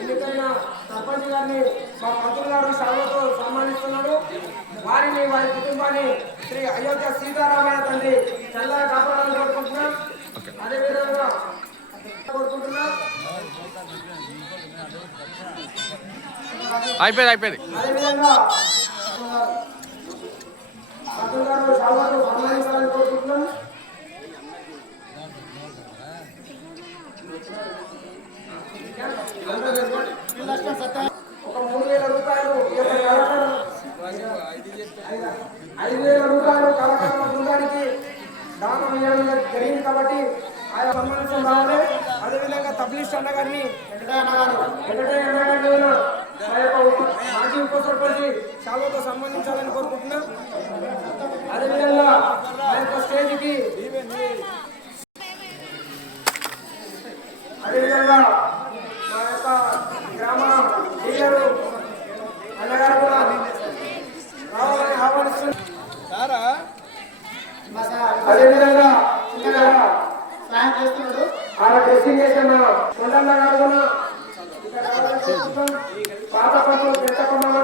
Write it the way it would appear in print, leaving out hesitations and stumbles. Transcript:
ఎన్నికైన సర్పంచ్ గారిని మా మంత్రులు గారు శాలతో సన్మానిస్తున్నాడు. వారిని వారి కుటుంబాన్ని శ్రీ అయోధ్య సీతారామయ్య తండ్రి చల్లగా కాపాడాలని కోరుకుంటున్నాం. అదేవిధంగా కోరుకుంటున్నాం. అయిపోయింది. అదేవిధంగా మంత్రులు గారు శాలతో సన్మానించాలని కోరుకుంటున్నాం. ఒక 3,000 రూపాయలు 5,000 రూపాయలు కళాకారుల బృందానికి దానం ఇవ్వడం జరిగింది కాబట్టి ఆయన సన్మానించడం రావాలి. అదేవిధంగా తబ్లిస్ట్ అన్న గారిని మాజీ ఉప సర్పంచ్ శాలతో సన్మానించాలని కోరుకుంటున్నాం. అదేవిధంగా ఆ యొక్క స్టేజ్కి అదేవిధంగా మా యొక్క గ్రామ లీడరు అన్నగారు కూడా రావాలని ఆహ్వానిస్తున్నారు. అదేవిధంగా సాయం చేస్తున్నాడు. ఆ డ్రెస్సింగ్ చేసిన కొండన్న గారు కూడా ఇక్కడ పాత పనులు పెద్ద కొండన్న